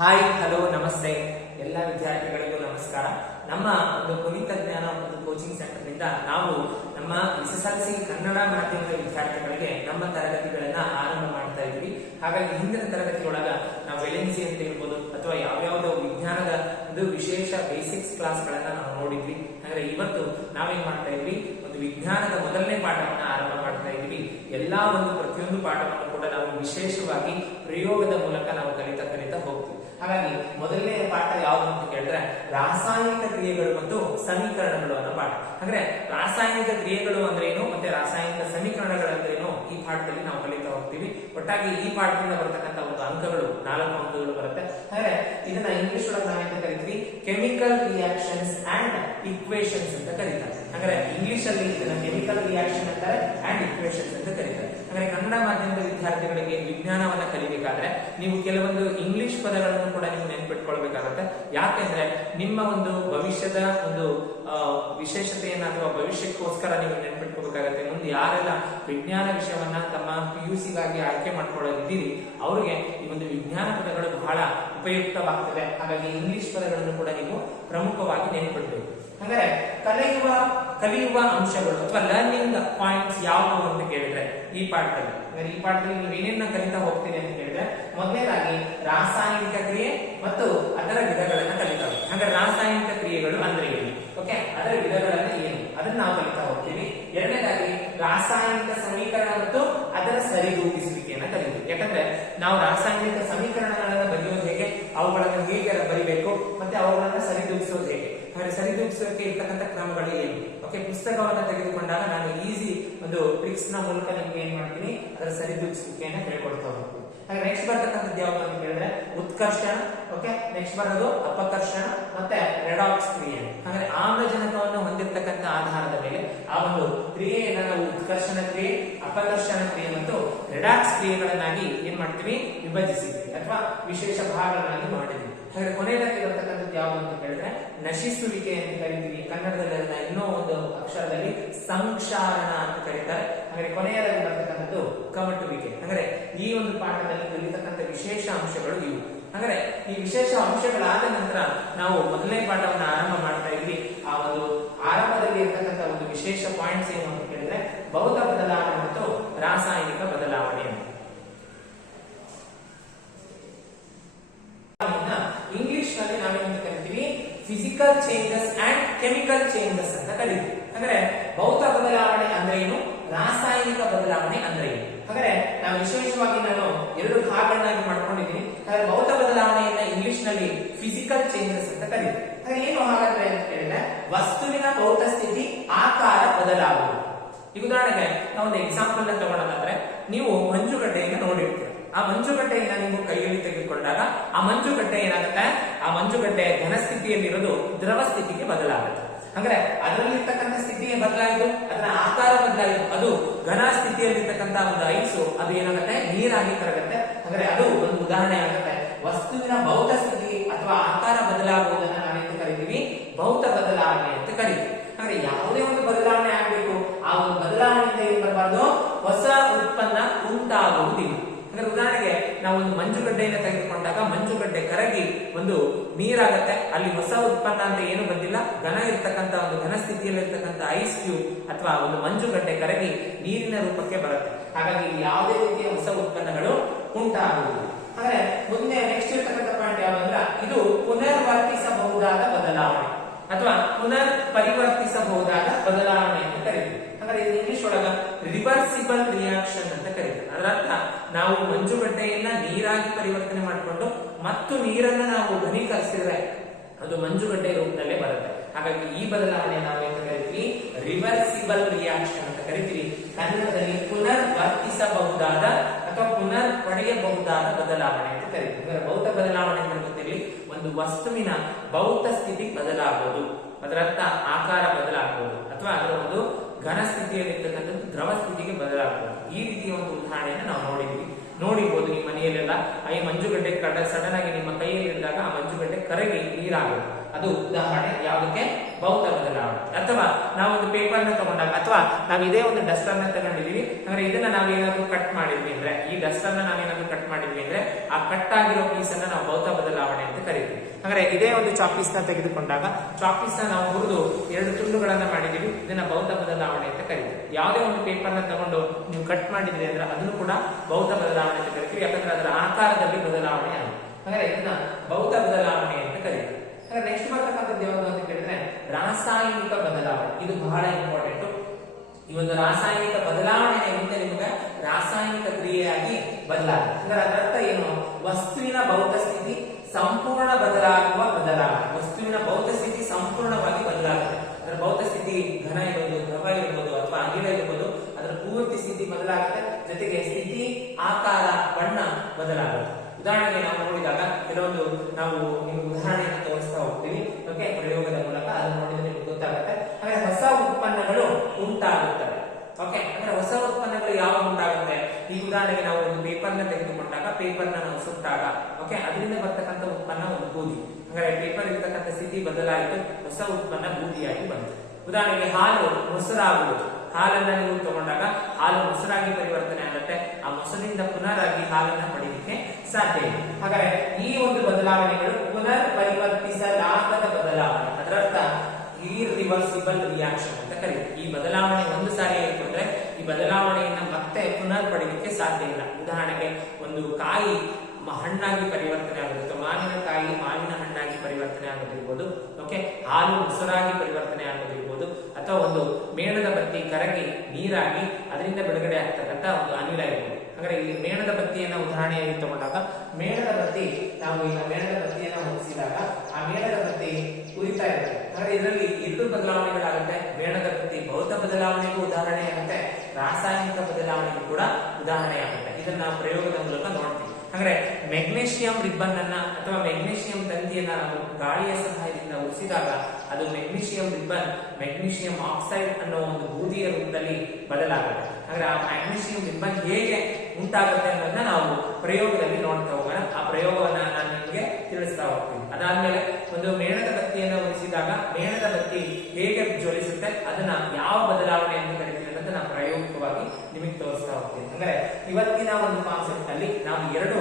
Hi hello ನಮಸ್ತೆ ಎಲ್ಲ ವಿದ್ಯಾರ್ಥಿಗಳಿಗೂ ನಮಸ್ಕಾರ. ನಮ್ಮ ಒಂದು ಪುನೀತ ಜ್ಞಾನ ಒಂದು ಕೋಚಿಂಗ್ ಸೆಂಟರ್ ನಿಂದ ನಾವು ನಮ್ಮ SSLC ಕನ್ನಡ ಮಾಧ್ಯಮದ ವಿದ್ಯಾರ್ಥಿಗಳಿಗೆ ನಮ್ಮ ತರಗತಿಗಳನ್ನ ಆರಂಭ ಮಾಡ್ತಾ ಇದ್ವಿ. ಹಾಗಾಗಿ ಹಿಂದಿನ ತರಗತಿಯೊಳಗ ನಾವು LNC ಅಂತ ಹೇಳ್ಬೋದು ಅಥವಾ ಯಾವ್ಯಾವ್ದೋ ವಿಜ್ಞಾನದ ಒಂದು ವಿಶೇಷ ಬೇಸಿಕ್ಸ್ ಕ್ಲಾಸ್ ಗಳನ್ನ ನಾವು ನೋಡಿದ್ವಿ. ಅಂದ್ರೆ ಇವತ್ತು ನಾವೇನ್ ಮಾಡ್ತಾ ಇದ್ವಿ, ಒಂದು ವಿಜ್ಞಾನದ ಮೊದಲನೇ ಪಾಠವನ್ನ ಆರಂಭ ಮಾಡ್ತಾ ಇದ್ವಿ. ಎಲ್ಲಾ ಒಂದು ಪ್ರತಿಯೊಂದು ಪಾಠವನ್ನು ಕೂಡ ನಾವು ವಿಶೇಷವಾಗಿ ಪ್ರಯೋಗದ ಮೂಲಕ ನಾವು ಕಲಿತಾ ಹೋಗ್ತೀವಿ. ಹಾಗಾಗಿ ಮೊದಲನೇ ಪಾಠ ಯಾವುದು ಅಂತ ಕೇಳಿದ್ರೆ ರಾಸಾಯನಿಕ ಕ್ರಿಯೆಗಳು ಮತ್ತು ಸಮೀಕರಣಗಳು ಅನ್ನೋ ಪಾಠ. ಅಂದ್ರೆ ರಾಸಾಯನಿಕ ಕ್ರಿಯೆಗಳು ಅಂದ್ರೆ ಏನು ಮತ್ತೆ ರಾಸಾಯನಿಕ ಸಮೀಕರಣಗಳು ಅಂದ್ರೆ ಏನು ಈ ಪಾಠದಲ್ಲಿ ನಾವು ಕಲಿತಾ ಹೋಗ್ತೀವಿ. ಒಟ್ಟಾಗಿ ಈ ಪಾಠದಿಂದ ಬರತಕ್ಕಂತ ಒಂದು ಅಂಕಗಳು 4 ಅಂಕಗಳು ಬರುತ್ತೆ. ಅಂದ್ರೆ ಇದನ್ನ ಇಂಗ್ಲಿಷ್ ಒಳಗೆ ನಾವೇಂತ ಕರಿತೀವಿ, ಕೆಮಿಕಲ್ ರಿಯಾಕ್ಷನ್ಸ್ ಅಂಡ್ ಇಕ್ವೇಶನ್ಸ್ ಅಂತ ಕರೀತಾರೆ. ಅಂದ್ರೆ ಇಂಗ್ಲಿಷ್ ಅಲ್ಲಿ ಇದನ್ನ ಕೆಮಿಕಲ್ ರಿಯಾಕ್ಷನ್ ಅಂತಾರೆ ಅಂಡ್ ಇಕ್ವೇಶನ್ಸ್ ಅಂತ ಕರೀತಾರೆ. ಅಂದ್ರೆ ಕನ್ನಡ ಮಾಧ್ಯಮದ ವಿದ್ಯಾರ್ಥಿಗಳಿಗೆ ವಿಜ್ಞಾನವನ್ನ ಕಲಿಬೇಕಾದ್ರೆ ನೀವು ಕೆಲವೊಂದು ಇಂಗ್ಲಿಷ್ ಪದಗಳನ್ನು ಕೂಡ ನೀವು ನೆನ್ಪಿಟ್ಕೊಳ್ಬೇಕಾಗತ್ತೆ. ಯಾಕೆಂದ್ರೆ ನಿಮ್ಮ ಒಂದು ಭವಿಷ್ಯದ ಒಂದು ವಿಶೇಷತೆಯನ್ನ ಅಥವಾ ಭವಿಷ್ಯಕ್ಕೋಸ್ಕರ ನೀವು ನೆನ್ಪಿಟ್ಕೋಬೇಕಾಗತ್ತೆ. ಮುಂದೆ ಯಾರೆಲ್ಲ ವಿಜ್ಞಾನ ವಿಷಯವನ್ನ ತಮ್ಮ PUC ಗಾಗಿ ಆಯ್ಕೆ ಮಾಡ್ಕೊಳ್ಳೋದಿದ್ದೀರಿ ಅವ್ರಿಗೆ ಈ ಒಂದು ವಿಜ್ಞಾನ ಪದಗಳು ಬಹಳ ಉಪಯುಕ್ತವಾಗ್ತದೆ. ಹಾಗಾಗಿ ಇಂಗ್ಲಿಷ್ ಪದಗಳನ್ನು ಕೂಡ ನೀವು ಪ್ರಮುಖವಾಗಿ ನೆನ್ಪಿಡ್ಬೇಕು. ಅಂದ್ರೆ ಕಲಿಯುವ ಅಂಶಗಳು ಅಥವಾ ಲರ್ನಿಂಗ್ ಪಾಯಿಂಟ್ಸ್ ಯಾವುವು ಅಂತ ಕೇಳಿದ್ರೆ ಈ ಪಾಠದಲ್ಲಿ ನೀವು ಏನೇನ ಕಲಿತಾ ಹೋಗ್ತೀರಿ ಅಂತ ಕೇಳಿದ್ರೆ ಮೊದಲನೇದಾಗಿ ರಾಸಾಯನಿಕ ಕ್ರಿಯೆ ಮತ್ತು ಅದರ ವಿಧಗಳನ್ನ ಕಲಿತಾವೆ. ಅಂದ್ರೆ ರಾಸಾಯನಿಕ ಕ್ರಿಯೆಗಳು ಅಂದ್ರೆ ಏನು, ಓಕೆ, ಅದರ ವಿಧಗಳನ್ನ ಏನು ಅದನ್ನ ನಾವು ಕಲಿತಾ ಹೋಗ್ತೀವಿ. ಎರಡನೇದಾಗಿ ರಾಸಾಯನಿಕ ಸಮೀಕರಣ ಮತ್ತು ಅದರ ಸರಿದೂಗಿಸುವಿಕೆಯನ್ನ ಕಲಿತೀವಿ. ಯಾಕಂದ್ರೆ ನಾವು ರಾಸಾಯನಿಕ ಸಮೀಕರಣಗಳನ್ನ ಬರೆಯೋದು ಹೇಗೆ, ಅವುಗಳನ್ನು ಹೇಗೆ ಬರಿಬೇಕು ಮತ್ತೆ ಅವುಗಳನ್ನ ಸರಿದೂಗಿಸೋದು ಹೇಗೆ, ಸರಿದೂಗಿಸೋಕೆ ಇರ್ತಕ್ಕಂಥ ಕ್ರಮಗಳು ಏನು. ಓಕೆ, ಪುಸ್ತಕವನ್ನ ತೆಗೆದುಕೊಂಡಾಗ ನಾನು ಈಸಿ ಒಂದು ಟ್ರಿಕ್ಸ್ ನ ಮೂಲಕ ನಿಮ್ಗೆ ಏನ್ ಮಾಡ್ತೀನಿ, ಅದರ ಸರಿದೂಗಿಸುವಿಕೆಯನ್ನ ಹೇಳ್ಕೊಡ್ತಾ ಹೋಗ್ತೀನಿ. ಹಾಗೆ ನೆಕ್ಸ್ಟ್ ಬರ್ತಕ್ಕಂಥದ್ದು ಯಾವುದು ಅಂತ ಹೇಳಿದ್ರೆ ಉತ್ಕರ್ಷಣ, ಓಕೆ, ನೆಕ್ಸ್ಟ್ ಬರೋದು ಅಪಕರ್ಷಣ ಮತ್ತೆ ರೆಡಾಕ್ಸ್ ಕ್ರಿಯೆ. ಅಂದ್ರೆ ಆಮ್ಲಜನಕವನ್ನು ಹೊಂದಿರತಕ್ಕಂಥ ಆಧಾರದ ಮೇಲೆ ಆ ಒಂದು ಕ್ರಿಯೆಯನ್ನ ನಾವು ಉತ್ಕರ್ಷಣ ಕ್ರಿಯೆ, ಅಪಕರ್ಷಣ ಕ್ರಿಯೆ ಮತ್ತು ರೆಡಾಕ್ಸ್ ಕ್ರಿಯೆಗಳನ್ನಾಗಿ ಏನ್ ಮಾಡ್ತೀವಿ, ವಿಭಜಿಸಿದ್ವಿ ಅಥವಾ ವಿಶೇಷ ಭಾಗಗಳನ್ನಾಗಿ ಮಾಡಿದ್ವಿ. ಹಾಗೆ ಕೊನೆಯದಾಗಿ ಬರ್ತಕ್ಕಂಥದ್ದು ಯಾವುದು ಅಂತ ಹೇಳಿದ್ರೆ ನಶಿಸುವಿಕೆ ಅಂತ ಕರಿತೀವಿ. ಕನ್ನಡದಲ್ಲಿ ಇನ್ನೂ ಒಂದು ಅಕ್ಷರದಲ್ಲಿ ಸಂಕ್ಷಾರಣ ಅಂತ ಕರೀತಾರೆ. ಹಾಗೆ ಕೊನೆಯದಾಗಿ ಬರ್ತಕ್ಕಂಥದ್ದು ಕಮಟುವಿಕೆ. ಅಂದ್ರೆ ಈ ಒಂದು ಪಾಠದಲ್ಲಿ ಕಲಿತಕ್ಕಂಥ ವಿಶೇಷ ಅಂಶಗಳು ಇವು. ಅಂದ್ರೆ ಈ ವಿಶೇಷ ಅಂಶಗಳಾದ ನಂತರ ನಾವು ಮೊದಲನೇ ಪಾಠವನ್ನು ಆರಂಭ ಮಾಡ್ತಾ ಇದ್ವಿ. ಆ ಒಂದು ಆರಂಭದಲ್ಲಿ ಇರ್ತಕ್ಕಂಥ ಒಂದು ವಿಶೇಷ ಪಾಯಿಂಟ್ಸ್ ಏನು ಅಂತ ಕೇಳಿದ್ರೆ ಭೌತ ಬದಲಾವಣೆ ಮತ್ತು ರಾಸಾಯನಿಕ ಬದಲಾವಣೆ ಅಂತ. ಇಂಗ್ಲಿಷ್ ನಲ್ಲಿ ನಾವೇನು ಕರಿತೀವಿ, physical changes and chemical changes ಅಂತ ಕರೀತೀವಿ. ಅಂದ್ರೆ ಭೌತ ಬದಲಾವಣೆ ಅಂದ್ರೆ ಏನು, ರಾಸಾಯನಿಕ ಬದಲಾವಣೆ ಅಂದ್ರೆ ಏನು. ಹಾಗಾದ್ರೆ ನಾವು ವಿಶೇಷವಾಗಿ ನಾನು 2 ಭಾಗಗಳನ್ನಾಗಿ ಮಾಡ್ಕೊಂಡಿದ್ದೀನಿ. ಹಾಗಾದ್ರೆ ಭೌತ ಬದಲಾವಣೆಯನ್ನ ಇಂಗ್ಲಿಷ್ ನಲ್ಲಿ ಫಿಸಿಕಲ್ ಚೇಂಜಸ್ ಅಂತ ಕರೀತೀವಿ. ಹಾಗೆ ಏನು ಹಾಗಾದ್ರೆ ಅಂತ ಕೇಳಿದ್ರೆ ವಸ್ತುವಿನ ಭೌತ ಸ್ಥಿತಿ ಆಕಾರ ಬದಲಾಗುವುದು. ಈಗ ಉದಾಹರಣೆಗೆ ನಾವು ಒಂದು ಎಕ್ಸಾಂಪಲ್ ನ ತಗೊಳ್ಳೋದಾದ್ರೆ, ನೀವು ಮಂಜುಗಡ್ಡೆಯನ್ನು ನೋಡಿರ್ತೀರ. ಆ ಮಂಜುಗಡ್ಡೆಯನ್ನ ನೀವು ಕೈಯಲ್ಲಿ ತೆಗೆದುಕೊಂಡಾಗ ಆ ಮಂಜುಗಡ್ಡೆ ಏನಾಗುತ್ತೆ, ಆ ಮಂಜುಗಡ್ಡೆ ಘನ ಸ್ಥಿತಿಯಲ್ಲಿರೋದು ದ್ರವ ಸ್ಥಿತಿಗೆ ಬದಲಾಗುತ್ತೆ. ಅಂದ್ರೆ ಅದರಲ್ಲಿರ್ತಕ್ಕಂಥ ಸ್ಥಿತಿಗೆ ಬದಲಾಯಿತು, ಅದರ ಆಕಾರ ಬದಲಾಯಿತು. ಅದು ಘನ ಸ್ಥಿತಿಯಲ್ಲಿರ್ತಕ್ಕಂಥ ಒಂದು ಐಸು ಅದು ಏನಾಗುತ್ತೆ, ನೀರಾಗಿ ಕರಗುತ್ತೆ. ಅಂದ್ರೆ ಅದು ಒಂದು ಉದಾಹರಣೆ ಆಗುತ್ತೆ. ವಸ್ತುವಿನ ಭೌತ ಸ್ಥಿತಿ ಅಥವಾ ಆಕಾರ ಬದಲಾಗುವುದನ್ನ ನಾವೇನು ಕರಿತೀವಿ, ಭೌತ ಬದಲಾವಣೆ ಅಂತ ಕರಿತೀವಿ. ಅಂದ್ರೆ ಯಾವುದೇ ಒಂದು ಬದಲಾವಣೆ ಆಗಬೇಕು, ಆ ಒಂದು ಬದಲಾವಣೆಯಿಂದ ಏನ್ ಬರಬಾರ್ದು, ಹೊಸ ಉತ್ಪನ್ನ ಉಂಟಾಗುವುದಿಲ್ಲ. ಅಂದ್ರೆ ಉದಾಹರಣೆಗೆ ನಾವು ಒಂದು ಮಂಜುಗಡ್ಡೆಯನ್ನು ತೆಗೆದುಕೊಂಡಾಗ ಮಂಜುಗಡ್ಡೆ ಕರಗಿ ಒಂದು ನೀರಾಗತ್ತೆ, ಅಲ್ಲಿ ಹೊಸ ಉತ್ಪನ್ನ ಅಂತ ಏನು ಬಂದಿಲ್ಲ. ಘನ ಇರ್ತಕ್ಕಂಥ ಒಂದು ಘನ ಸ್ಥಿತಿಯಲ್ಲಿ ಇರ್ತಕ್ಕಂಥ ಐಸ್ ಕ್ಯೂಬ್ ಅಥವಾ ಒಂದು ಮಂಜುಗಡ್ಡೆ ಕರಗಿ ನೀರಿನ ರೂಪಕ್ಕೆ ಬರುತ್ತೆ. ಹಾಗಾಗಿ ಯಾವುದೇ ರೀತಿಯ ಹೊಸ ಉತ್ಪನ್ನಗಳು ಉಂಟಾಗುವುದು. ಅಂದ್ರೆ ಮುಂದೆ ನೆಕ್ಸ್ಟ್ ಇರ್ತಕ್ಕಂಥ ಪಾಯಿಂಟ್ ಯಾವಂದ್ರೆ ಇದು ಪುನರ್ವರ್ತಿಸಬಹುದಾದ ಬದಲಾವಣೆ ಅಥವಾ ಪುನರ್ ಪರಿವರ್ತಿಸಬಹುದಾದ ಬದಲಾವಣೆ ಅಂತ ಕರೀತೀವಿ. ಅಂದ್ರೆ ಇದು ಇಂಗ್ಲಿಷ್ ಒಳಗ ರಿವರ್ಸಿಬಲ್ ರಿಯಾಕ್ಷನ್ ಅಂತ ಕರೀತಾರೆ. ಅದರ ಅರ್ಥ ನಾವು ಮಂಜುಗಡ್ಡೆಯನ್ನ ನೀರಾಗಿ ಪರಿವರ್ತನೆ ಮಾಡಿಕೊಂಡು ಮತ್ತು ನೀರನ್ನ ನಾವು ಘನೀಕರಿಸಿದ್ರೆ ಅದು ಮಂಜುಗಡ್ಡೆ ರೂಪದಲ್ಲೇ ಬರುತ್ತೆ. ಹಾಗಾಗಿ ಈ ಬದಲಾವಣೆ ನಾವು ಅಂತ ಕರಿತೀವಿ, ರಿವರ್ಸಿಬಲ್ ರಿಯಾಕ್ಷನ್ ಅಂತ ಕರಿತೀವಿ. ಕನ್ನಡದಲ್ಲಿ ಪುನರ್ ವರ್ತಿಸಬಹುದಾದ ಅಥವಾ ಪುನರ್ ಪಡೆಯಬಹುದಾದ ಬದಲಾವಣೆ ಅಂತ ಕರಿತೀವಿ. ಅಂದ್ರೆ ಭೌತ ಬದಲಾವಣೆ ಗೊತ್ತಿರಲಿ, ಒಂದು ವಸ್ತುವಿನ ಭೌತ ಸ್ಥಿತಿ ಬದಲಾಗುವುದು, ಅದರರ್ಥ ಆಕಾರ ಬದಲಾಗುವುದು ಅಥವಾ ಅದರ ಒಂದು ಘನ ಸ್ಥಿತಿಯಲ್ಲಿರ್ತಕ್ಕಂಥದ್ದು ದ್ರವ ಸ್ಥಿತಿಗೆ ಬದಲಾಗುವುದು. ಈ ರೀತಿಯ ಒಂದು ಉದಾಹರಣೆಯನ್ನು ನಾವು ನೋಡಿರ್ಬೋದು ನಿಮ್ಮ ಮನೆಯಲ್ಲೆಲ್ಲ. ಈ ಮಂಜುಗಡ್ಡೆ ಸಡನ್ ಆಗಿ ನಿಮ್ಮ ಕೈಯಲ್ಲಿ ಇದ್ದಾಗ ಆ ಮಂಜುಗಡ್ಡೆ ಕರಗಿ ನೀರಾಗುತ್ತೆ. ಅದು ಉದಾಹರಣೆ ಯಾವುದಕ್ಕೆ, ಭೌತ ಬದಲಾವಣೆ. ಅಥವಾ ನಾವೊಂದು ಪೇಪರ್ ನ ತಗೊಂಡಾಗ ಅಥವಾ ನಾವು ಇದೇ ಒಂದು ಡಸ್ಟರ್ ನ ತಗೊಂಡಿದೀವಿ, ಅಂದ್ರೆ ಇದನ್ನ ನಾವೇನಾದ್ರೂ ಕಟ್ ಮಾಡಿದ್ವಿ ಅಂದ್ರೆ, ಈ ಡಸ್ಟರ್ ನ ನಾವೇನಾದ್ರೂ ಕಟ್ ಮಾಡಿದ್ವಿ ಅಂದ್ರೆ ಆ ಕಟ್ ಆಗಿರೋ ಪೀಸ್ ಅನ್ನ ನಾವು ಭೌತ ಬದಲಾವಣೆ ಹಾಗಾದ್ರೆ ಇದೇ ಒಂದು ಚಾಪೀಸ್ ನ ತೆಗೆದುಕೊಂಡಾಗ ಚಾಪೀಸ್ ನ ನಾವು ಮುರಿದು 2 ತುಂಡುಗಳನ್ನ ಮಾಡಿದೀವಿ. ಇದನ್ನ ಭೌತ ಬದಲಾವಣೆ ಅಂತ ಕರೀತೀವಿ. ಯಾವುದೇ ಒಂದು ಪೇಪರ್ ನ ತಗೊಂಡು ನೀವು ಕಟ್ ಮಾಡಿದ್ರಿ ಅಂದ್ರೆ ಅದನ್ನು ಕೂಡ ಭೌತ ಬದಲಾವಣೆ ಅಂತ ಕರಿತೀವಿ. ಯಾಕಂದ್ರೆ ಅದರ ಆಕಾರದಲ್ಲಿ ಬದಲಾವಣೆ ಆಗುತ್ತೆ. ಹಾಗಾದ್ರೆ ಇದನ್ನ ಭೌತ ಬದಲಾವಣೆ ಅಂತ ಕರೀತೀವಿ. ಹಾಗಾದ್ರೆ ನೆಕ್ಸ್ಟ್ ಬರ್ತಕ್ಕಂಥದ್ದು ಯಾವುದು ಅಂತ ಕೇಳಿದ್ರೆ ರಾಸಾಯನಿಕ ಬದಲಾವಣೆ. ಇದು ಬಹಳ ಇಂಪಾರ್ಟೆಂಟ್. ಈ ಒಂದು ರಾಸಾಯನಿಕ ಬದಲಾವಣೆ ಏನಿದೆ ನಿಮಗೆ ರಾಸಾಯನಿಕ ಕ್ರಿಯೆಯಾಗಿ ಬದಲಾಗುತ್ತೆ. ಅಂದ್ರೆ ಅದರ ಅರ್ಥ ಏನು? ವಸ್ತುವಿನ ಭೌತ ಸ್ಥಿತಿ ಸಂಪೂರ್ಣ ಬದಲಾಗುವ ಬದಲಾವಣೆ. ವಸ್ತುವಿನ ಭೌತ ಸ್ಥಿತಿ ಸಂಪೂರ್ಣವಾಗಿ ಬದಲಾಗುತ್ತೆ. ಅದರ ಭೌತ ಸ್ಥಿತಿ ಘನ ಇರ್ಬೋದು, ದ್ರವ ಇರ್ಬೋದು ಅಥವಾ ಅನಿಲ ಇರ್ಬೋದು, ಅದರ ಪೂರ್ತಿ ಸ್ಥಿತಿ ಬದಲಾಗುತ್ತೆ. ಜೊತೆಗೆ ಸ್ಥಿತಿ, ಆಕಾರ, ಬಣ್ಣ ಬದಲಾಗುತ್ತೆ. ಉದಾಹರಣೆಗೆ ನಾವು ನೋಡಿದಾಗ ಕೆಲವೊಂದು ನಾವು ನಿಮ್ಗೆ ಉದಾಹರಣೆಯನ್ನು ತೋರಿಸ್ತಾ ಹೋಗ್ತೀವಿ. ಓಕೆ, ಪ್ರಯೋಗದ ಮೂಲಕ ಅದನ್ನು ನೋಡಿದ್ರೆ ನಿಮ್ಗೆ ಗೊತ್ತಾಗುತ್ತೆ. ಹಾಗೆ ಹೊಸ ಉತ್ಪನ್ನಗಳು ಉಂಟಾಗುತ್ತವೆ. ಓಕೆ, ಅಂದ್ರೆ ಹೊಸ ಉತ್ಪನ್ನಗಳು ಯಾವಾಗ ಉಂಟಾಗುತ್ತೆ? ಈ ಉದಾಹರಣೆಗೆ ನಾವು ಒಂದು ಪೇಪರ್ ನ ತೆಗೆದುಕೊಂಡಾಗ ಪೇಪರ್ ನಾವು ಸುಟ್ಟಾಗ ಓಕೆ ಅದರಿಂದ ಬರ್ತಕ್ಕಂಥ ಉತ್ಪನ್ನ ಒಂದು ಬೂದಿ. ಹಾಗಾದ್ರೆ ಪೇಪರ್ ಇರ್ತಕ್ಕಂಥ ಸ್ಥಿತಿ ಬದಲಾಯಿತು, ಹೊಸ ಉತ್ಪನ್ನ ಬೂದಿಯಾಗಿ ಬಂತು. ಉದಾಹರಣೆಗೆ ಹಾಲು ಮೊಸರಾಗುವುದು. ಹಾಲನ್ನ ನೀವು ತಗೊಂಡಾಗ ಹಾಲು ಮೊಸರಾಗಿ ಪರಿವರ್ತನೆ ಆಗುತ್ತೆ. ಆ ಮೊಸರಿನಿಂದ ಪುನರಾಗಿ ಹಾಲನ್ನ ಪಡೆಯಲಿಕ್ಕೆ ಸಾಧ್ಯ ಇದೆ. ಹಾಗಾದ್ರೆ ಈ ಒಂದು ಬದಲಾವಣೆಗಳು ಪುನರ್ ಪರಿವರ್ತಿಸಲಾಗದ ಬದಲಾವಣೆ. ಅದರರ್ಥ ಇರ್ರಿವರ್ಸಿಬಲ್ ರಿಯಾಕ್ಷನ್ ಅಂತ ಕರೀತೀವಿ. ಈ ಬದಲಾವಣೆ ಒಂದು ಸಾರಿ ಆಯಿತು ಅಂದ್ರೆ ಈ ಬದಲಾವಣೆಯನ್ನ ಮತ್ತೆ ಪುನರ್ ಪಡೆಯಲಿಕ್ಕೆ ಸಾಧ್ಯ ಇಲ್ಲ. ಉದಾಹರಣೆಗೆ ಒಂದು ಕಾಯಿ ಹಣ್ಣಾಗಿ ಪರಿವರ್ತನೆ ಆಗುತ್ತೆ, ಮಾವಿನಕಾಯಿ ಮಾವಿನ ಹಣ್ಣಾಗಿ ಪರಿವರ್ತನೆ ಆಗೋದಿರ್ಬೋದು. ಓಕೆ, ಹಾಲು ಮೊಸರಾಗಿ ಪರಿವರ್ತನೆ ಆಗೋದಿರ್ಬೋದು, ಅಥವಾ ಒಂದು ಮೇಣದ ಬತ್ತಿ ಕರಗಿ ನೀರಾಗಿ ಅದರಿಂದ ಬಿಡುಗಡೆ ಆಗ್ತಕ್ಕಂಥ ಒಂದು ಅನಿಲ ಇರ್ಬೋದು. ಹಾಗಾದ್ರೆ ಇಲ್ಲಿ ಮೇಣದ ಬತ್ತಿಯನ್ನ ಉದಾಹರಣೆಯಾಗಿ ತಗೊಂಡಾಗ ಮೇಣದ ಬತ್ತಿ ನಾವು ಈಗ ಮೇಣದ ಬತ್ತಿಯನ್ನ ಹೊತ್ತಿಸಿದಾಗ ಆ ಮೇಣದ ಬತ್ತಿ ಉರಿತಾ ಇರುತ್ತೆ. ಹಾಗಾದ್ರೆ ಇದರಲ್ಲಿ 2 ಬದಲಾವಣೆಗಳಾಗುತ್ತೆ. ಮೇಣದ ಬತ್ತಿ ಭೌತ ಬದಲಾವಣೆಗೂ ಉದಾಹರಣೆ ಆಗುತ್ತೆ, ರಾಸಾಯನಿಕ ಬದಲಾವಣೆಗೂ ಕೂಡ ಉದಾಹರಣೆ ಆಗುತ್ತೆ. ಇದನ್ನ ನಾವು ಪ್ರಯೋಗದ ಮೂಲಕ ನೋಡ್ತೀವಿ. ಹಾಗಾದ್ರೆ ಮೆಗ್ನೀಷಿಯಂ ರಿಬ್ಬನ್ ಅನ್ನ ಅಥವಾ ಮೆಗ್ನೀಷಿಯಂ ತಂತಿಯನ್ನ ನಾವು ಗಾಳಿಯ ಸಹಾಯದಿಂದ ಉರಿಸಿದಾಗ ಅದು ಮೆಗ್ನೀಷಿಯಂ ರಿಬ್ಬನ್ ಮೆಗ್ನೀಷಿಯಂ ಆಕ್ಸೈಡ್ ಅನ್ನೋ ಒಂದು ಬೂದಿಯ ರೂಪದಲ್ಲಿ ಬದಲಾಗುತ್ತೆ. ಹಾಗಾದ್ರೆ ಆ ಮ್ಯಾಗ್ನೀಷಿಯಂ ರಿಬ್ಬನ್ ಹೇಗೆ ಉಂಟಾಗುತ್ತೆ ಅನ್ನೋದನ್ನ ನಾವು ಪ್ರಯೋಗದಲ್ಲಿ ನೋಡ್ತಾ ಹೋಗೋಣ. ಆ ಪ್ರಯೋಗವನ್ನ ನಾನು ನಿಮಗೆ ತಿಳಿಸ್ತಾ ಹೋಗ್ತೀನಿ. ಅದಾದ್ಮೇಲೆ ಒಂದು ಮೇಣದ ಬತ್ತಿಯನ್ನು ಉರಿಸಿದಾಗ ಮೇಣದ ಬತ್ತಿ ಹೇಗೆ ಜ್ವಲಿಸುತ್ತೆ, ಅದನ್ನ ಯಾವ ಬದಲಾವಣೆ ಎಂದು ಕರಿತೀವಿ ಅನ್ನೋದನ್ನ ನಾನು ಪ್ರಾಯೋಗಿಕವಾಗಿ ನಿಮಗೆ ತೋರಿಸ್ತಾ ಹೋಗ್ತೀನಿ. ಅಂದ್ರೆ ಇವತ್ತಿನ ಒಂದು ಕಾನ್ಸೆಪ್ಟ್ ಅಲ್ಲಿ ನಾವು 2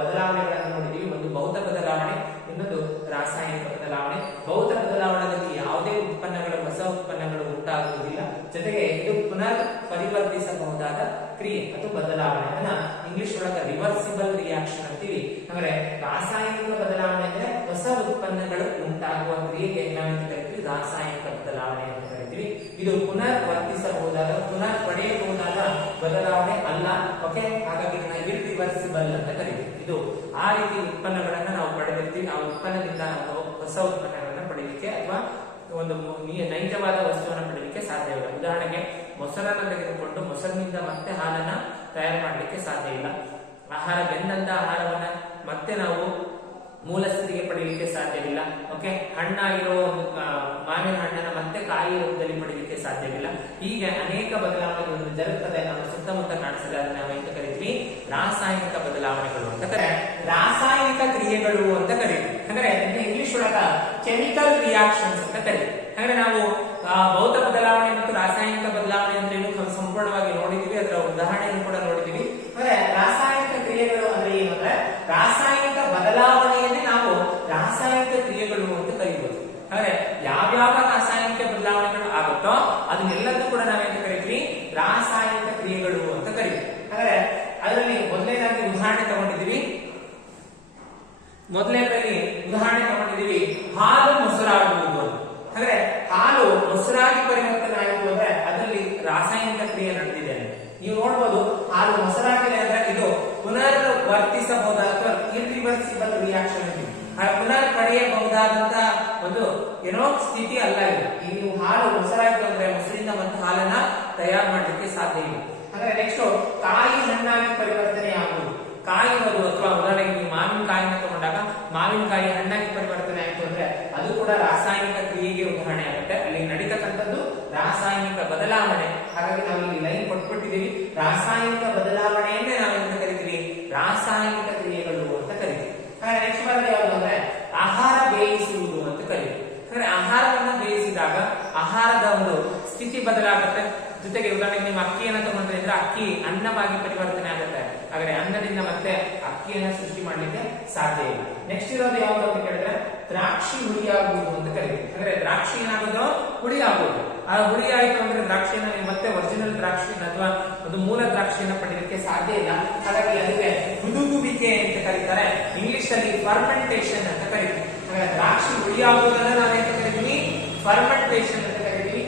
ಬದಲಾವಣೆಗಳನ್ನು ನೋಡಿದೀವಿ. ಒಂದು ಭೌತ ಬದಲಾವಣೆ, ಇನ್ನೊಂದು ರಾಸಾಯನಿಕ ಬದಲಾವಣೆ. ಭೌತ ಬದಲಾವಣೆಯಲ್ಲಿ ಯಾವುದೇ ಉತ್ಪನ್ನಗಳು ಹೊಸ ಉತ್ಪನ್ನಗಳು ಉಂಟಾಗುವುದಿಲ್ಲ. ಜೊತೆಗೆ ಇದು ಪುನರ್ ಪರಿವರ್ತಿಸಬಹುದಾದ ಕ್ರಿಯೆ ಅಥವಾ ಬದಲಾವಣೆ. ಅದನ್ನ ಇಂಗ್ಲಿಷ್ ಒಳಗ ರಿವರ್ಸಿಬಲ್ ರಿಯಾಕ್ಷನ್ ಅಂತೀವಿ. ಅಂದ್ರೆ ರಾಸಾಯನಿಕ ಬದಲಾವಣೆ ಅಂದ್ರೆ ಹೊಸ ಉತ್ಪನ್ನಗಳು ಉಂಟಾಗುವ ಕ್ರಿಯೆಗೆ ನಾವೇನು ಕರಿತೀವಿ? ರಾಸಾಯನಿಕ ಬದಲಾವಣೆ ಅಂತ ಕರಿತೀವಿ. ಇದು ಪುನರ್ ವರ್ತಿಸಬಹುದಾದ ಪುನರ್ ಪಡೆಯಬಹುದಾದ ಬದಲಾವಣೆ ಅಲ್ಲ. ಓಕೆ, ಹಾಗಾಗಿ ಇರ್ರಿವರ್ಸಿಬಲ್ ಅಂತ ಕರಿತೀವಿ. ಇದು ಆ ರೀತಿ ಉತ್ಪನ್ನಗಳನ್ನ ನಾವು ಪಡೆದಿರ್ತೀವಿ. ಆ ಉತ್ಪನ್ನದಿಂದ ನಾವು ಹೊಸ ಉತ್ಪನ್ನಗಳನ್ನ ಪಡೆಯಲಿಕ್ಕೆ ಅಥವಾ ಒಂದು ನೈಜವಾದ ವಸ್ತುವನ್ನು ಪಡೆಯಲಿಕ್ಕೆ ಸಾಧ್ಯವಿಲ್ಲ. ಉದಾಹರಣೆಗೆ ಮೊಸರನ್ನ ತೆಗೆದುಕೊಂಡು ಮೊಸರಿನಿಂದ ಮತ್ತೆ ಹಾಲನ್ನ ತಯಾರು ಮಾಡಲಿಕ್ಕೆ ಸಾಧ್ಯ ಇಲ್ಲ. ಆಹಾರ ಬೆಂದಂತ ಆಹಾರವನ್ನ ಮತ್ತೆ ನಾವು ಮೂಲ ಸ್ಥಿತಿಗೆ ಪಡೆಯಲಿಕ್ಕೆ ಸಾಧ್ಯವಿಲ್ಲ. ಓಕೆ, ಹಣ್ಣಾಗಿರೋ ಮಾವಿನ ಹಣ್ಣನ್ನ ಮತ್ತೆ ಕಾಯಿ ರೂಪದಲ್ಲಿ ಪಡೆಯಲಿಕ್ಕೆ ಸಾಧ್ಯವಿಲ್ಲ. ಹೀಗೆ ಅನೇಕ ಬದಲಾವಣೆಗಳು ಜರುಗುತ್ತದೆ ನಮ್ಮ ಸುತ್ತಮುತ್ತ ಕಾಣಿಸಿದ ನಾವು ಎಂತ ಕರಿತೀವಿ? ರಾಸಾಯನಿಕ ಬದಲಾವಣೆಗಳು ಅಂತ ರಾಸಾಯನಿಕ ಕ್ರಿಯೆಗಳು ಅಂತ ಕರೀತೀವಿ. ಅಂದ್ರೆ ಇಂಗ್ಲಿಷ್ ಒಳಗ ಕೆಮಿಕಲ್ ರಿಯಾಕ್ಷನ್ಸ್ ಅಂತ ಕರೀತೀವಿ. ಅಂದ್ರೆ ನಾವು ಭೌತ ಬದಲಾವಣೆ ಮತ್ತು ರಾಸಾಯನಿಕ ಬದಲಾವಣೆ ಅಂತ ಏನು ಸಂಪೂರ್ಣವಾಗಿ ನೋಡಿದೀವಿ. ಅದರ ಉದಾಹರಣೆಯನ್ನು ಕೂಡ ನೋಡಿದೀವಿ. ಅಂದ್ರೆ ರಾಸಾಯನಿಕ ಕ್ರಿಯೆಗಳು ಅಂದ್ರೆ ಏನು ಅಂದ್ರೆ ರಾಸಾಯನಿಕ ಬದಲಾವಣೆಯನ್ನೇ ನಾವು ರಾಸಾಯನಿಕ ಕ್ರಿಯೆಗಳು ಅಂತ ಕರೀಬಹುದು. ಅಂದ್ರೆ ಯಾವ್ಯಾವ ರಾಸಾಯನಿಕ ಬದಲಾವಣೆಗಳು ಆಗುತ್ತೋ ಅದನ್ನೆಲ್ಲದೂ ಕೂಡ ನಾವೇನು ಕರಿತೀವಿ? ರಾಸಾಯನಿಕ ಕ್ರಿಯೆಗಳು ಅಂತ ಕರೀತೀವಿ. ಅಂದ್ರೆ ಅದರಲ್ಲಿ ಮೊದಲನೇದಾಗಿ ಉದಾಹರಣೆ ತಗೊಂಡಿದ್ದೀವಿ. ಹಾಲು ಮೊಸರಾಗುವುದು ಅಂತ. ಅಂದ್ರೆ ಹಾಲು ಮೊಸರಾಗಿ ಪರಿವರ್ತನೆ ಆಯಿತು ಅಂದ್ರೆ ಅದರಲ್ಲಿ ರಾಸಾಯನಿಕ ಕ್ರಿಯೆ ನಡೆದಿದೆ. ನೀವು ನೋಡಬಹುದು ಹಾಲು ಮೊಸರಾಗಿದೆ ಅಂದ್ರೆ ಇದು ಪುನರ್ ವರ್ತಿಸಬಹುದಾದ ಅಥವಾ ಇರ್ರಿವರ್ಸಿಬಲ್ ರಿಯಾಕ್ಷನ್ ಇದೆ. ಪುನರ್ ಪಡೆಯಬಹುದಾದಂತ ಒಂದು ಏನೋ ಸ್ಥಿತಿ ಅಲ್ಲ ಇದು. ನೀವು ಹಾಲು ಮೊಸರಾಯಿತು ಅಂದ್ರೆ ಮೊಸರಿಂದ ಮತ್ತೆ ಹಾಲನ್ನ ತಯಾರು ಮಾಡಲಿಕ್ಕೆ ಸಾಧ್ಯ ಇಲ್ಲ. ಅಂದ್ರೆ ನೆಕ್ಸ್ಟ್ ಕಾಯಿ ಹಣ್ಣಾಗಿ ಪರಿವರ್ತನೆ ಆಗುವುದು. ಕಾಯಿ ಇರೋದು ಅಥವಾ ಉದಾಹರಣೆಗೆ ನೀವು ಮಾವಿನಕಾಯಿನ ತಗೊಂಡಾಗ ಮಾವಿನಕಾಯಿ ಹಣ್ಣಾಗಿ ಪರಿವರ್ತನೆ ಆಯಿತು ಅಂದ್ರೆ ಅದು ಕೂಡ ರಾಸಾಯನಿಕ ಕ್ರಿಯೆಗೆ ಉದಾಹರಣೆ ಆಗುತ್ತೆ. ಅಲ್ಲಿ ನಡೀತಕ್ಕಂಥದ್ದು ರಾಸಾಯನಿಕ ಬದಲಾವಣೆ. ಹಾಗಾಗಿ ನಾವು ಇಲ್ಲಿ ಲೈನ್ ಕೊಟ್ಬಿಟ್ಟಿದ್ದೀವಿ. ರಾಸಾಯನಿಕ ಬದಲಾವಣೆಯನ್ನೇ ನಾವು ಎಂತ ಕರಿತೀವಿ? ರಾಸಾಯನಿಕ ಕ್ರಿಯೆಗಳು ಅಂತ ಕರಿತೀವಿ. ನೆಕ್ಸ್ಟ್ ಬರೋದು ಯಾವುದು ಅಂದ್ರೆ ಆಹಾರ ಬೇಯಿಸುವುದು ಅಂತ ಕರಿತೀವಿ. ಅಂದ್ರೆ ಆಹಾರವನ್ನ ಬೇಯಿಸಿದಾಗ ಆಹಾರದ ಒಂದು ಸ್ಥಿತಿ ಬದಲಾಗುತ್ತೆ. ಜೊತೆಗೆ ಉದಾಹರಣೆಗೆ ನೀವು ಅಕ್ಕಿಯನ್ನು ತಗೊಂಡ್ರೆ ಅಂದ್ರೆ ಅಕ್ಕಿ ಅನ್ನವಾಗಿ ಪರಿವರ್ತನೆ ಆಗುತ್ತೆ. ಹಾಗಾದ್ರೆ ಅನ್ನದಿಂದ ಮತ್ತೆ ಅಕ್ಕಿ ಅಕ್ಕಿಯನ್ನ ಸೃಷ್ಟಿ ಮಾಡ್ಲಿಕ್ಕೆ ಸಾಧ್ಯ ಇಲ್ಲ. ನೆಕ್ಸ್ಟ್ ಇರೋದು ಯಾವುದು ಅಂತ ಕೇಳಿದ್ರೆ ದ್ರಾಕ್ಷಿ ಹುಳಿಯಾಗುವುದು ಅಂತ ಕರೀತೀವಿ. ಅಂದ್ರೆ ದ್ರಾಕ್ಷಿ ಏನಾಗೋದು ಹುಳಿ ಆಗುವುದು. ಆ ಹುಳಿ ಆಯ್ತು ಅಂದ್ರೆ ದ್ರಾಕ್ಷಿಯನ್ನ ನೀವು ಮತ್ತೆ ಒರಿಜಿನಲ್ ದ್ರಾಕ್ಷಿನ ಅಥವಾ ಒಂದು ಮೂಲ ದ್ರಾಕ್ಷಿಯನ್ನ ಪಡೆಯಲಿಕ್ಕೆ ಸಾಧ್ಯ ಇಲ್ಲ. ಹಾಗಾಗಿ ಅದಕ್ಕೆ ಹುದುಗುವಿಕೆ ಅಂತ ಕರೀತಾರೆ. ಇಂಗ್ಲಿಷ್ ಅಲ್ಲಿ ಫರ್ಮೆಂಟೇಶನ್ ಅಂತ ಕರೀತೀವಿ. ಅಂದ್ರೆ ದ್ರಾಕ್ಷಿ ಹುಳಿ ಆಗುವುದನ್ನ ನಾವೇಂತ ಕರಿತೀವಿ, ಫರ್ಮೆಂಟೇಶನ್ ಅಂತ ಕರಿತೀವಿ.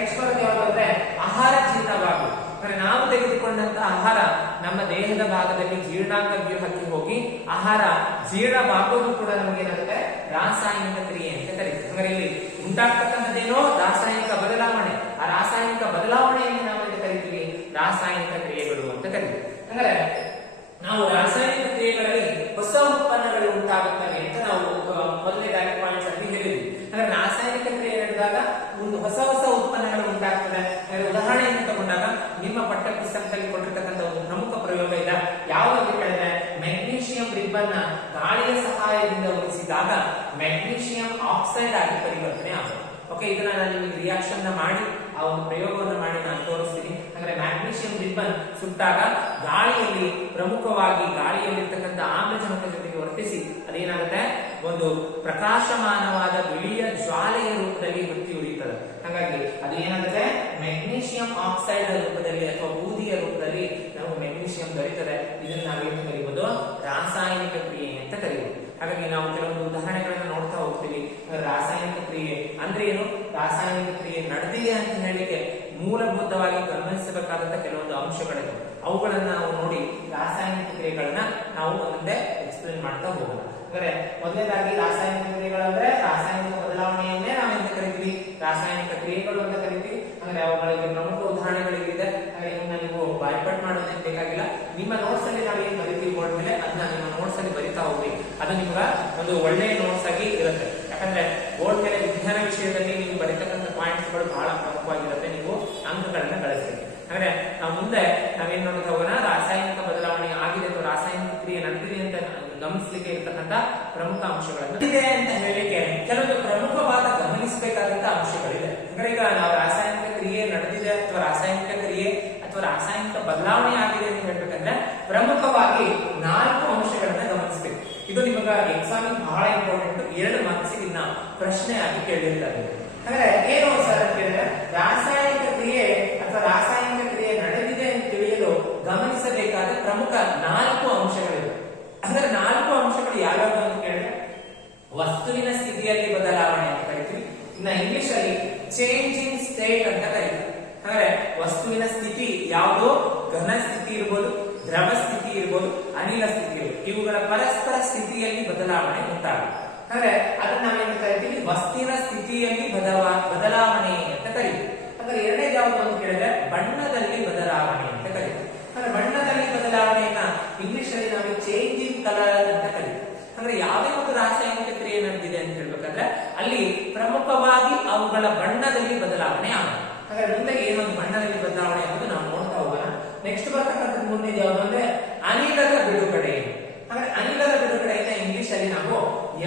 ನೆಕ್ಸ್ಟ್ ಬರೋದು ಯಾವುದು ಅಂದ್ರೆ ಆಹಾರ ಜೀರ್ಣವಾಗುವುದು. ಅಂದ್ರೆ ನಾವು ತೆಗೆದುಕೊಂಡಂತ ಆಹಾರ ನಮ್ಮ ದೇಹದ ಭಾಗದಲ್ಲಿ ಜೀರ್ಣಾಂಗ ವ್ಯೂಹಕ್ಕೆ ಹೋಗಿ ಆಹಾರ ಜೀರ್ಣವಾಗುವುದು ಕೂಡ ನಮಗೇನಾಗುತ್ತೆ, ರಾಸಾಯನಿಕ ಕ್ರಿಯೆ ಅಂತ ಕರೀತೀವಿ. ಅಂದ್ರೆ ಇಲ್ಲಿ ಉಂಟಾಗ್ತಕ್ಕಂಥದ್ದೇನೋ ರಾಸಾಯನಿಕ ಬದಲಾವಣೆ. ಆ ರಾಸಾಯನಿಕ ಬದಲಾವಣೆಯನ್ನು ನಾವು ಅಂತ ಕರಿತೀವಿ ರಾಸಾಯನಿಕ ಕ್ರಿಯೆಗಳು ಅಂತ ಕರಿತೀವಿ. ಅಂದ್ರೆ ನಾವು ರಾಸಾಯನಿಕ ಕ್ರಿಯೆಗಳಲ್ಲಿ ಹೊಸ ಉತ್ಪನ್ನಗಳು ಉಂಟಾಗುತ್ತವೆ ಅಂತ ನಾವು ಮೊದಲನೇದಾಗಿ ಪಾಯಿಂಟ್ಸ್ ಅಲ್ಲಿ ಹೇಳಿದ್ವಿ. ಅಂದ್ರೆ ರಾಸಾಯನಿಕ ಕ್ರಿಯೆ ನಡೆದಾಗ ಒಂದು ಹೊಸ ಹೊಸ ಉತ್ಪನ್ನಗಳು ಉಂಟಾಗ್ತದೆ. ಉದಾಹರಣೆಯನ್ನು ತಗೊಂಡಾಗ ನಿಮ್ಮ ಪಠ್ಯ ಪುಸ್ತಕದಲ್ಲಿ ಕೊಟ್ಟಿರ್ತಕ್ಕಂಥ ಒಂದು ಪ್ರಮುಖ ಪ್ರಯೋಗ ಇದೆ. ಯಾವುದು ಹೇಳಿದ್ರೆ ಮೆಗ್ನೀಷಿಯಂ ರಿಬ್ಬನ್ ಗಾಳಿಯ ಸಹಾಯದಿಂದ ಉರಿಸಿದಾಗ ಮೆಗ್ನೀಷಿಯಂ ಆಕ್ಸೈಡ್ ಆಗಿ ಪರಿವರ್ತನೆ ಆಗುತ್ತೆ. ಓಕೆ, ಇದನ್ನ ನಾನು ನಿಮಗೆ ರಿಯಾಕ್ಷನ್ ಮಾಡಿ ಆ ಒಂದು ಪ್ರಯೋಗವನ್ನು ಮಾಡಿ ನಾನು ತೋರಿಸ್ತೀನಿ. ಅಂದ್ರೆ ಮ್ಯಾಗ್ನೀಷಿಯಂ ರಿಬ್ಬನ್ ಸುಟ್ಟಾಗ ಗಾಳಿಯಲ್ಲಿ ಪ್ರಮುಖವಾಗಿ ಗಾಳಿಯಲ್ಲಿರ್ತಕ್ಕಂಥ ಆಮ್ಲಜನಕ ಜೊತೆಗೆ ವರ್ತಿಸಿ ಅದೇನಾಗುತ್ತೆ, ಒಂದು ಪ್ರಕಾಶಮಾನವಾದ ಬಿಳಿಯ ಜ್ವಾಲೆಯ ರೂಪದಲ್ಲಿ ವೃತ್ತಿ ಉರಿಯುತ್ತದೆ. ಹಾಗಾಗಿ ಅದು ಏನಾಗುತ್ತೆ, ಮೆಗ್ನೀಷಿಯಂ ಆಕ್ಸೈಡ್ ರೂಪದಲ್ಲಿ ಅಥವಾ ಬೂದಿಯ ರೂಪದಲ್ಲಿ ನಾವು ಮೆಗ್ನೀಷಿಯಂ ದೊರೆಯುತ್ತದೆ. ಇದನ್ನು ನಾವೇನು ಕರೀಬಹುದು, ರಾಸಾಯನಿಕ ಕ್ರಿಯೆ ಅಂತ ಕರೀಬಹುದು. ಹಾಗಾಗಿ ನಾವು ಕೆಲವೊಂದು ಉದಾಹರಣೆಗಳನ್ನು ನೋಡ್ತಾ ಹೋಗ್ತೀವಿ. ರಾಸಾಯನಿಕ ಕ್ರಿಯೆ ಅಂದ್ರೆ ಏನು, ರಾಸಾಯನಿಕ ಕ್ರಿಯೆ ನಡೆದಿದೆ ಅಂತ ಹೇಳಿಕೆ ಮೂಲಭೂತವಾಗಿ ಗಮನಿಸಬೇಕಾದಂತ ಕೆಲವೊಂದು ಅಂಶಗಳಿವೆ. ಅವುಗಳನ್ನ ನಾವು ನೋಡಿ ರಾಸಾಯನಿಕ ಕ್ರಿಯೆಗಳನ್ನ ನಾವು ಮುಂದೆ ಎಕ್ಸ್ಪ್ಲೇನ್ ಮಾಡ್ತಾ ಹೋಗೋಣ. ಅಂದ್ರೆ ಮೊದಲನೇದಾಗಿ ರಾಸಾಯನಿಕ ಕ್ರಿಯೆಗಳಂದ್ರೆ ರಾಸಾಯನಿಕ ಬದಲಾವಣೆಯನ್ನೇ ನಾವೆಂತ ಕರಿತೀವಿ, ರಾಸಾಯನಿಕ ಕ್ರಿಯೆಗಳು ಅಂತ ಕರಿತೀವಿ. ಅಂದ್ರೆ ಅವುಗಳಿಗೆ ಪ್ರಮುಖ ಉದಾಹರಣೆಗಳಿದೆ. ಇದನ್ನ ನೀವು ಬಾಯ್ಪಾಟ್ ಮಾಡೋದೇನು ಬೇಕಾಗಿಲ್ಲ. ನಿಮ್ಮ ನೋಟ್ಸ್ ಅಲ್ಲಿ ನಾವು ಏನ್ ಬರೀತೀವಿ ಬೋರ್ಡ್ ಮೇಲೆ ಅದನ್ನ ನಿಮ್ಮ ನೋಟ್ಸ್ ಅಲ್ಲಿ ಬರಿತಾ ಹೋಗಿ. ಅದು ನಿಮ್ಗ ಒಂದು ಒಳ್ಳೆಯ ನೋಟ್ಸ್ ಆಗಿ ಇರುತ್ತೆ. ಯಾಕಂದ್ರೆ ಬೋರ್ಡ್ ಮೇಲೆ ವಿಜ್ಞಾನ ವಿಷಯದಲ್ಲಿ ನೀವು ಬರೀತಕ್ಕಂಥ ಪಾಯಿಂಟ್ಸ್ ಗಳು ಬಹಳ ಪ್ರಮುಖವಾಗಿರುತ್ತೆ. ನೀವು ಅಂಕಗಳನ್ನ ಗಳಿಸ್ತೀವಿ. ಅಂದ್ರೆ ನಾವು ಮುಂದೆ ನಾವೇನ್ ನೋಡ್ತಾ ಹೋಗೋಣ, ರಾಸಾಯನಿಕ ಬದಲಾವಣೆ ಆಗಿದೆ ಅಥವಾ ರಾಸಾಯನಿಕ ಕ್ರಿಯೆ ನಡೆದಿದೆ ಅಂತ ಗಮನಿಸಲಿಕ್ಕೆ ಇರತಕ್ಕಂತ ಪ್ರಮುಖ ಅಂಶಗಳನ್ನು ಇದೆ ಅಂತ ಹೇಳಿಕೆ ಕೆಲವೊಂದು ಪ್ರಮುಖವಾದ ಗಮನಿಸಬೇಕಾದಂತ ಅಂಶಗಳಿದೆ. ಅಂದ್ರೆ ಈಗ ನಾವು ರಾಸಾಯನಿಕ ಕ್ರಿಯೆ ನಡೆದಿದೆ ಅಥವಾ ರಾಸಾಯನಿಕ ಕ್ರಿಯೆ ಅಥವಾ ರಾಸಾಯನಿಕ ಬದಲಾವಣೆ ಆಗಿದೆ ಅಂತ ಹೇಳ್ಬೇಕಂದ್ರೆ ಪ್ರಮುಖವಾಗಿ 4 ಅಂಶಗಳನ್ನ ಗಮನಿಸಬೇಕು. ಇದು ನಿಮಗ ಎಕ್ಸಾಮ್ ಬಹಳ ಇಂಪಾರ್ಟೆಂಟ್. 2 ಮಾರ್ಕ್ಸ್ ಇನ್ನ ಪ್ರಶ್ನೆ ಆಗಿ ಕೇಳಿರ್ತಾರೆ. ಅಂದ್ರೆ ಏನು ಸರ್ ಅಂತ ಹೇಳಿದ್ರೆ, ರಾಸಾಯನಿಕ ಕ್ರಿಯೆ ಅಥವಾ ರಾಸಾಯನಿಕ ಕ್ರಿಯೆ ನಡೆದಿದೆ ಅಂತ ತಿಳಿಯಲು ಗಮನಿಸಬೇಕಾದ ಪ್ರಮುಖ 4 ಅಂಶಗಳಿವೆ. ಅಂದ್ರೆ 4 ಅಂಶಗಳು ಯಾವ್ಯಾವ ಅಂತ ಕೇಳಿದ್ರೆ, ವಸ್ತುವಿನ ಸ್ಥಿತಿಯಲ್ಲಿ ಬದಲಾವಣೆ ಅಂತ ಕರಿತೀವಿ. ಇನ್ನ ಇಂಗ್ಲಿಷ್ ಅಲ್ಲಿ ಚೇಂಜಿಂಗ್ ಸ್ಟೇಟ್ ಅಂತ ಕರೀತೀವಿ. ಅಂದ್ರೆ ವಸ್ತುವಿನ ಸ್ಥಿತಿ ಯಾವುದು, ಘನ ಸ್ಥಿತಿ ಇರ್ಬೋದು, ದ್ರವ ಸ್ಥಿತಿ ಇರ್ಬೋದು, ಅನಿಲ ಸ್ಥಿತಿ ಇರ್ಬೋದು. ಇವುಗಳ ಪರಸ್ಪರ ಸ್ಥಿತಿಯಲ್ಲಿ ಬದಲಾವಣೆ ಉಂಟಾಗುತ್ತೆ. ಅಂದ್ರೆ ಅದನ್ನ ನಾವೇನು ಕರಿತೀವಿ, ವಸ್ತುವಿನ ಸ್ಥಿತಿಯಲ್ಲಿ ಬದಲಾವಣೆ ಅಂತ ಕರೀತೀವಿ. ಅಂದ್ರೆ ಎರಡನೇದು ಯಾವುದು ಅಂತ ಕೇಳಿದ್ರೆ ಬಣ್ಣದಲ್ಲಿ ಬದಲಾವಣೆ ಅಂತ ಕರೀತೀವಿ. ಅಂದ್ರೆ ಬಣ್ಣದಲ್ಲಿ ಬದಲಾವಣೆಯನ್ನ ಇಂಗ್ಲಿಷ್ ಅಲ್ಲಿ ನಾವು ಚೇಂಜಿಂಗ್ ಕಲರ್ ಅಂತ ಕರೀತೀವಿ. ಅಂದ್ರೆ ಯಾವುದೇ ಒಂದು ರಾಸಾಯನಿಕ ಕ್ರಿಯೆ ನಡೆದಿದೆ ಅಂತ ಹೇಳ್ಬೇಕಂದ್ರೆ ಅಲ್ಲಿ ಪ್ರಮುಖವಾಗಿ ಅವುಗಳ ಬಣ್ಣದಲ್ಲಿ ಬದಲಾವಣೆ ಆಗುತ್ತೆ. ಅಂದ್ರೆ ಮುಂದೆ ಏನೊಂದು ಬಣ್ಣದಲ್ಲಿ ಬದಲಾವಣೆ ಅನ್ನೋದು ನಾವು ನೋಡ್ತಾ ಹೋಗೋಣ. ನೆಕ್ಸ್ಟ್ ಬರ್ತಕ್ಕಂಥದ್ದು ಮುಂದೆ ಯಾವುದು ಅಂದ್ರೆ ಅನಿಲದ ಬಿಡುಗಡೆ. ಅಂದ್ರೆ ಅನಿಲದ ಬಿಡುಗಡೆಯಿಂದ ಇಂಗ್ಲಿಷ್ ಅಲ್ಲಿ ನಾವು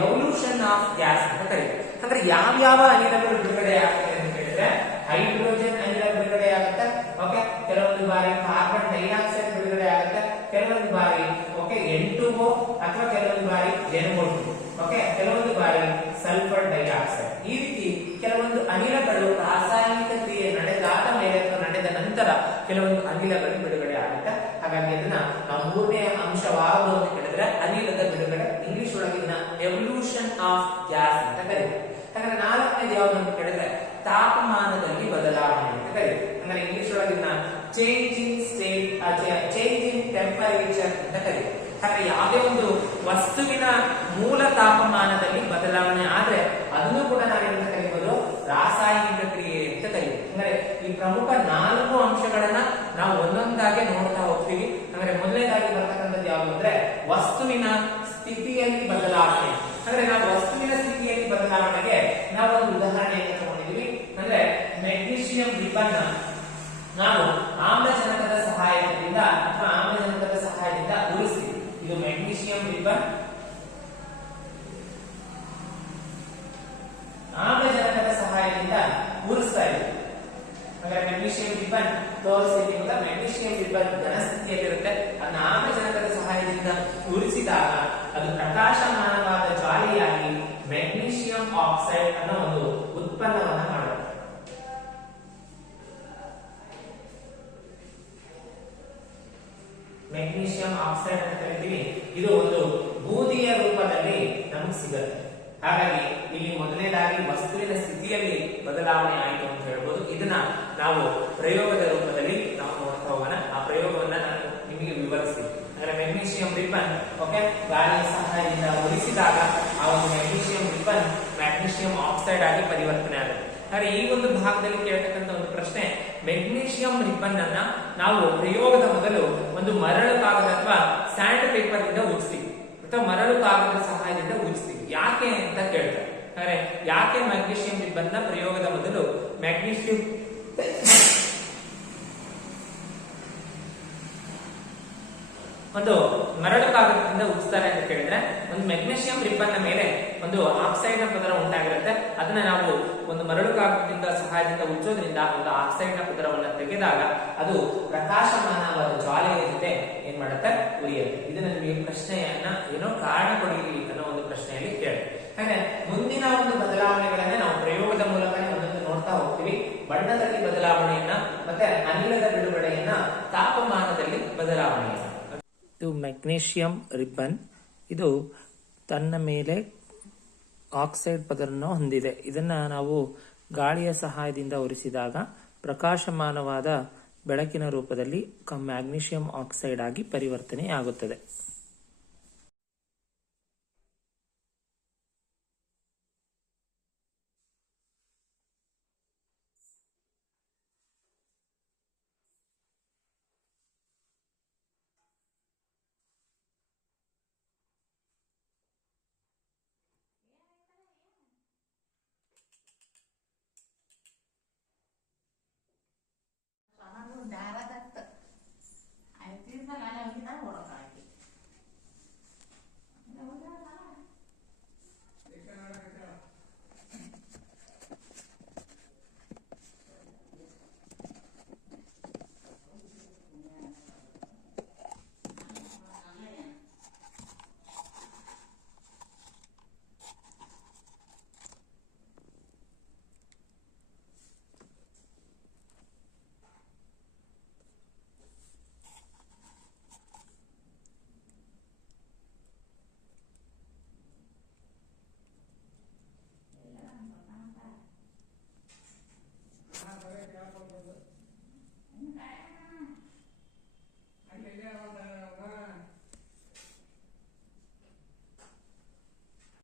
ಎವಲ್ಯೂಷನ್ ಆಫ್ ಗ್ಯಾಸ್ ಅಂತ ಕರೀತೀವಿ. ಅಂದ್ರೆ ಯಾವ್ಯಾವ ಅನಿಲಗಳು ಬಿಡುಗಡೆ ಆಗುತ್ತೆ ಅಂತ ಹೇಳಿದ್ರೆ, ಹೈಡ್ರೋಜನ್ ಅನಿಲ ಬಿಡುಗಡೆ ಆಗುತ್ತೆ. ಓಕೆ, ಕೆಲವೊಂದು ಬಾರಿ ಕಾರ್ಬನ್ ಡೈಆಕ್ಸೈಡ್ ಬಿಡುಗಡೆ ಆಗುತ್ತೆ. ಕೆಲವೊಂದು ಬಾರಿ ಓಕೆ N2O ಅಥವಾ ಕೆಲವೊಂದು ಬಾರಿ NO2. ಓಕೆ, ಕೆಲವೊಂದು ಬಾರಿ ಸಲ್ಫರ್ ಡೈಆಕ್ಸೈಡ್. ಈ ರೀತಿ ಕೆಲವೊಂದು ಅನಿಲಗಳು ರಾಸಾಯನಿಕ ಕ್ರಿಯೆ ನಡೆದಾದ ಮೇಲೆ ಅಥವಾ ನಡೆದ ನಂತರ ಕೆಲವೊಂದು ಅನಿಲಗಳು ಬಿಡುಗಡೆ ಆಗುತ್ತೆ. ಹಾಗಾಗಿ ಅದನ್ನ ನಾವು 3ನೇ ಅಂಶವಾಗುವುದು ಅಂತ ಕೇಳಿದ್ರೆ ಅನಿಲದ ಬಿಡುಗಡೆ. ಇಂಗ್ಲಿಷ್ ಒಳಗಿನ ಎವಲ್ಯೂಷನ್ ಆಫ್ ಗ್ಯಾಸ್ ಅಂತ ಕರೀತೀವಿ. ಹಾಗಾದ್ರೆ 4ನೇದು ಯಾವುದು ಅಂತ ಕೇಳಿದ್ರೆ ತಾಪಮಾನದಲ್ಲಿ ಬದಲಾವಣೆ ಅಂತ ಕರೀತೀವಿ. ಅಂದ್ರೆ ಇಂಗ್ಲಿಷ್ ಒಳಗಿನ ಚೇಂಜಿಂಗ್ ಸ್ಟೇಟ್, ಚೇಂಜಿಂಗ್ ಟೆಂಪರೇಚರ್ ಅಂತ ಕರೀತೀವಿ. ಹಾಗೆ ಯಾವುದೇ ಒಂದು ವಸ್ತುವಿನ ಮೂಲ ತಾಪಮಾನದಲ್ಲಿ ಬದಲಾವಣೆ ಆದ್ರೆ ಅದನ್ನು ಕೂಡ ನಾವೇನಂತ ಕರೀಬಹುದು, ರಾಸಾಯನಿಕ ಕ್ರಿಯೆ ಅಂತ ಕರೀತೀವಿ. ಅಂದ್ರೆ ಈ ಪ್ರಮುಖ 4 ಅಂಶಗಳನ್ನ ನಾವು ಒಂದೊಂದಾಗಿ ನೋಡ್ತಾ ಹೋಗ್ತೀವಿ. ಅಂದ್ರೆ ಮೊದಲನೇದಾಗಿ ಬರ್ತಕ್ಕಂಥದ್ದು ಯಾವುದು ಅಂದ್ರೆ ವಸ್ತುವಿನ ಸ್ಥಿತಿಯಲ್ಲಿ ಬದಲಾವಣೆ. ಅಂದ್ರೆ ನಾವು ವಸ್ತುವಿನ ಸ್ಥಿತಿಯಲ್ಲಿ ಬದಲಾವಣೆಗೆ ನಾವು ಒಂದು ಉದಾಹರಣೆಯನ್ನು ತಗೊಂಡಿದ್ವಿ. ಅಂದ್ರೆ ಮೆಗ್ನೀಷಿಯಂ ರಿಬ್ಬನ್ ನಾವು ಆಮ್ಲಜನಕದ ಸಹಾಯದಿಂದ ಅಥವಾ ಆಮ್ಲಜನಕದ ಸಹಾಯದಿಂದ ಉರಿಸ್ತೀವಿ. ಇದು ಮೆಗ್ನೀಷಿಯಂ ರಿಬ್ಬನ್ ಆಮ್ಲಜನಕದ ಸಹಾಯದಿಂದ ಉರಿಸ್ತಾ ಇದೆ. ಅಂದ್ರೆ ಮೆಗ್ನೀಷಿಯಂ ರಿಬ್ಬನ್ ತೋರಿಸ್ತೀವಿ. ಮೆಗ್ನೀಷಿಯಂ ರಿಬ್ಬನ್ ಘನ ಸ್ಥಿತಿಯಲ್ಲಿರುತ್ತೆ. ಅದನ್ನ ಆಮ್ಲಜನಕದ ಸಹಾಯದಿಂದ ಸಹಾಯದಿಂದ ಉರಿಸಿದಾಗ ಅದು ಪ್ರಕಾಶಮಾನವಾದ ಜ್ವಾಲೆಯಾಗಿ ಮೆಗ್ನೀಷಿಯಂ ಆಕ್ಸೈಡ್ ಅನ್ನೋ ಒಂದು ಉತ್ಪನ್ನವನ್ನ ಮಾಡುತ್ತೆ. ಮೆಗ್ನೀಷಿಯಂ ಆಕ್ಸೈಡ್ ಅಂತ ಹೇಳ್ತೀವಿ. ಇದು ಒಂದು ಬೂದಿಯ ರೂಪದಲ್ಲಿ ನಮಗೆ ಸಿಗುತ್ತೆ. ಹಾಗಾಗಿ ಇಲ್ಲಿ ಮೊದಲನೇದಾಗಿ ವಸ್ತುವಿನ ಸ್ಥಿತಿಯಲ್ಲಿ ಬದಲಾವಣೆ ಆಯಿತು ಅಂತ ಹೇಳ್ಬೋದು. ಇದನ್ನ ನಾವು ಪ್ರಯೋಗದ ರೂಪದಲ್ಲಿ ನಾವು ನೋಡ್ತಾ ಹೋಗೋಣ. ಆ ಪ್ರಯೋಗವನ್ನ ನಾನು ನಿಮಗೆ ವಿವರಿಸ್ತೀನಿ. ಅಂದ್ರೆ ಮೆಗ್ನೀಷಿಯಂ ರಿಬ್ಬನ್ ಓಕೆ ಗಾಳಿಯ ಸಹಾಯದಿಂದ ಉರಿಸಿದಾಗ ಆ ಒಂದು ಮೆಗ್ನೀಷಿಯಂ ರಿಬ್ಬನ್ ಮ್ಯಾಗ್ನೀಷಿಯಂ ಆಕ್ಸೈಡ್ ಆಗಿ ಪರಿವರ್ತನೆ ಆಗುತ್ತೆ. ಆದರೆ ಈ ಒಂದು ಭಾಗದಲ್ಲಿ ಕೇಳತಕ್ಕಂತ ಒಂದು ಪ್ರಶ್ನೆ, ಮೆಗ್ನೀಷಿಯಂ ರಿಬ್ಬನ್ ಅನ್ನ ನಾವು ಪ್ರಯೋಗದ ಮೊದಲು ಒಂದು ಮರಳು ಕಾಗದ ಅಥವಾ ಸ್ಯಾಂಡ್ ಪೇಪರ್ ಇಂದ ಉಜ್ತೀವಿ ಅಥವಾ ಮರಳು ಕಾಗದ ಸಹಾಯದಿಂದ ಉಜ್ತೀವಿ. ಯಾಕೆ ಅಂತ ಕೇಳ್ತಾರೆ. ಅಂದ್ರೆ ಯಾಕೆ ಮ್ಯಾಗ್ನೀಷಿಯಂ ರಿಬ್ಬನ್ ನ ಪ್ರಯೋಗದ ಮೊದಲು ಮ್ಯಾಗ್ನೀಷಿಯಂ ಒಂದು ಮರಳು ಕಾಗದದಿಂದ ಉಜ್ತಾರೆ ಅಂತ ಕೇಳಿದ್ರೆ, ಒಂದು ಮೆಗ್ನೀಷಿಯಂ ರಿಬ್ಬನ್ ನ ಮೇಲೆ ಒಂದು ಆಕ್ಸೈಡ್ ನ ಪದರ ಉಂಟಾಗಿರುತ್ತೆ. ಅದನ್ನ ನಾವು ಒಂದು ಮರಳು ಕಾಗದದಿಂದ ಸಹಾಯದಿಂದ ಉಜ್ಜೋದ್ರಿಂದ ಒಂದು ಆಕ್ಸೈಡ್ ನ ಪದರವನ್ನ ತೆಗೆದಾಗ ಅದು ಪ್ರಕಾಶಮಾನವಾದ ಜ್ವಾಲೆಯ ಜೊತೆ ಏನ್ ಮಾಡುತ್ತೆ, ಉರಿಯುತ್ತೆ. ಇದನ್ನ ನಿಮಗೆ ಪ್ರಶ್ನೆಯನ್ನ ಏನೋ ಕಾರಣ ಕೊಡಿರಿ ಅನ್ನೋ ಒಂದು ಪ್ರಶ್ನೆಯಲ್ಲಿ ಕೇಳಿ. ಹಾಗೆ ಮುಂದಿನ ಒಂದು ಬದಲಾವಣೆಗಳನ್ನ ನಾವು ಪ್ರಯೋಗದ ಮೂಲಕ ಒಂದೊಂದು ನೋಡ್ತಾ ಹೋಗ್ತೀವಿ. ಬಣ್ಣದಲ್ಲಿ ಬದಲಾವಣೆಯನ್ನ ಮತ್ತೆ ಅನಿಲದ ಬಿಡುಗಡೆಯನ್ನ, ತಾಪಮಾನದಲ್ಲಿ ಬದಲಾವಣೆಯನ್ನ. ಇದು ಮೆಗ್ನೀಷಿಯಂ ರಿಬ್ಬನ್. ಇದು ತನ್ನ ಮೇಲೆ ಆಕ್ಸೈಡ್ ಪದರನ್ನು ಹೊಂದಿದೆ. ಇದನ್ನ ನಾವು ಗಾಳಿಯ ಸಹಾಯದಿಂದ ಉರಿಸಿದಾಗ ಪ್ರಕಾಶಮಾನವಾದ ಬೆಳಕಿನ ರೂಪದಲ್ಲಿ ಮ್ಯಾಗ್ನೀಷಿಯಂ ಆಕ್ಸೈಡ್ ಆಗಿ ಪರಿವರ್ತನೆ ಆಗುತ್ತದೆ.